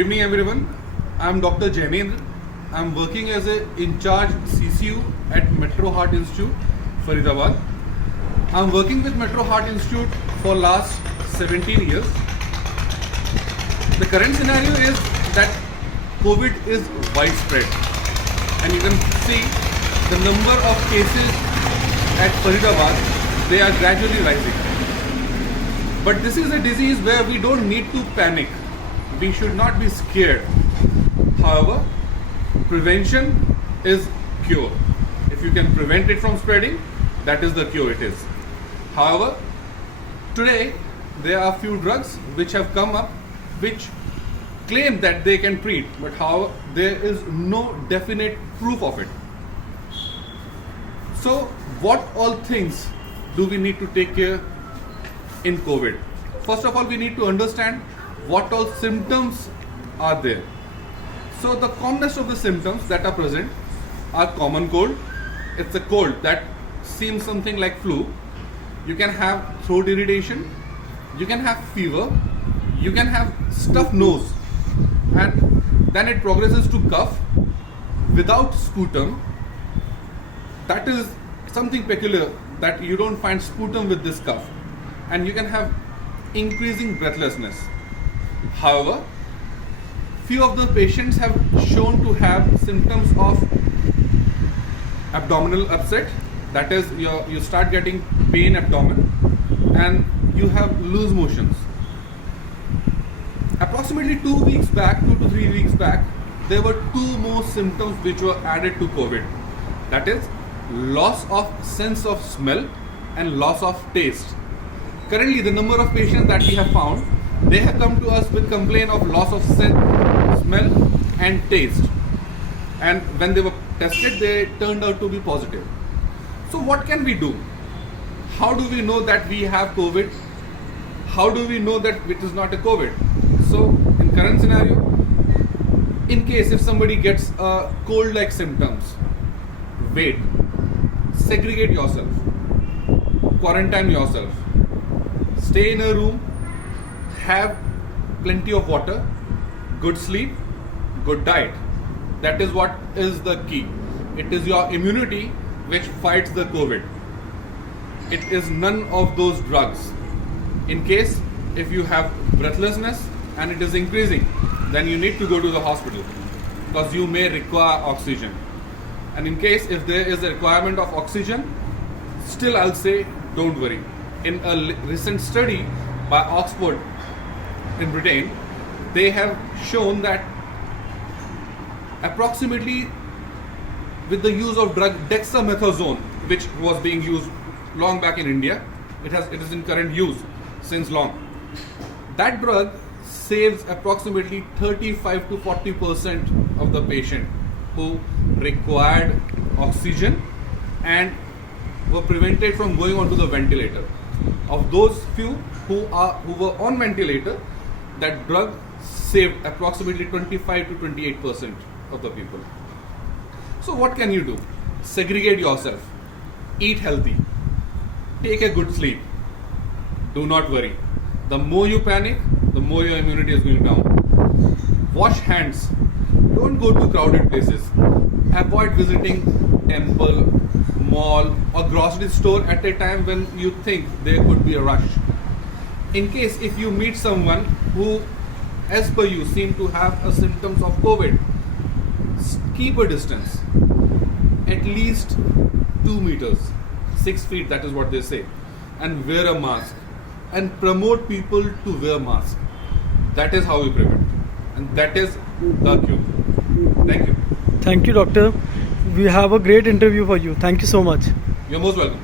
Good evening everyone. I'm Dr. Jainendra. I'm working as a in-charge CCU at Metro Heart Institute, Faridabad. I'm working with Metro Heart Institute for last 17 years. The current scenario is that COVID is widespread, and you can see the number of cases at Faridabad, they are gradually rising. But this is a disease where we don't need to panic. We should not be scared. However, prevention is cure. If you can prevent it from spreading, that is the cure it is. However, today there are few drugs which have come up which claim that they can treat, but however there is no definite proof of it. So what all things do we need to take care in COVID? First of all, we need to understand what all symptoms are there. So the commonest of the symptoms that are present are common cold. It's a cold that seems something like flu. You can have throat irritation, you can have fever, you can have stuffed nose, and then it progresses to cough without sputum. That is something peculiar, that you don't find sputum with this cough. And you can have increasing breathlessness. However, few of the patients have shown to have symptoms of abdominal upset. That is, you start getting pain abdomen and you have loose motions. Approximately 2 weeks back, 2 to 3 weeks back, there were two more symptoms which were added to COVID. That is, loss of sense of smell and loss of taste. Currently, the number of patients that we have found, they have come to us with complaint of loss of sense, smell and taste. And when they were tested, they turned out to be positive. So what can we do? How do we know that we have COVID? How do we know that it is not a COVID? So in current scenario, in case if somebody gets cold-like symptoms, wait, segregate yourself, quarantine yourself, stay in a room, have plenty of water, good sleep, good diet. That is what is the key. It is your immunity which fights the COVID. It is none of those drugs. In case if you have breathlessness and it is increasing, then you need to go to the hospital because you may require oxygen. And in case if there is a requirement of oxygen, still I'll say don't worry. In a recent study by Oxford in Britain, they have shown that approximately with the use of drug dexamethasone, which was being used long back in India, it is in current use since long. That drug saves approximately 35 to 40% of the patient who required oxygen and were prevented from going onto the ventilator. Of those few who were on ventilator, that drug saved approximately 25 to 28% of the people. So what can you do? Segregate yourself, eat healthy, take a good sleep, do not worry. The more you panic, the more your immunity is going down. Wash hands, don't go to crowded places, avoid visiting temple, mall or grocery store at a time when you think there could be a rush. In case if you meet someone who as per you seem to have a symptoms of COVID, keep a distance, at least 2 meters, 6 feet, that is what they say, and wear a mask and promote people to wear masks. That is how we prevent, and that is the cure. Thank you. Thank you, doctor. We have a great interview for you. Thank you so much. You're most welcome.